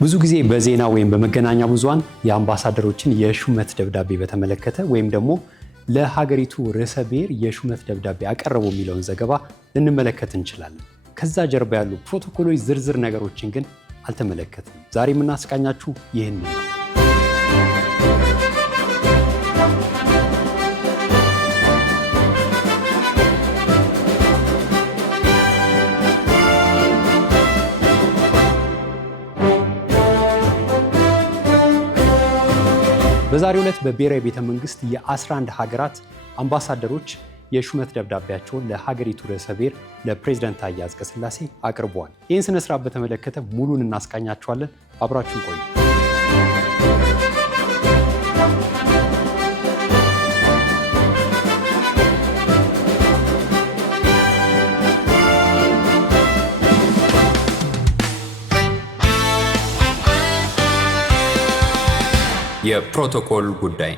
ብዙ ጊዜ በዜና ወይም በመገናኛ ብዙሃን የአምባሳደሮችን የሹመት ደብዳቤ በተመለከተ ወይም ደግሞ ለሀገሪቱ ርዕሰ ብሔር የሹመት ደብዳቤ አቀረቡ የሚለውን ዘገባ ልንመለከት እንችላለን። ከዛ ጀርባ ያሉ ፕሮቶኮሎች ዝርዝር ነገሮችን ግን አልተመለከትም። ዛሬ የምናስቃኛችሁ ይህን ነው። በዛሬው ዕለት በብሔራዊ ቤተ መንግስት የ11 ሀገራት አምባሳደሮች የሹመት ደብዳቤያቸውን ለሀገሪቱ ርዕሰ ብሔር ለፕሬዝዳንት ታዬ አጽቀሥላሴ አቅርበዋል። ይህን ስነ ስርዓት በተመለከተ ሙሉን እናስቃኛችኋለን። አብራችሁን ቆዩ። የፕሮቶኮል ጉዳይ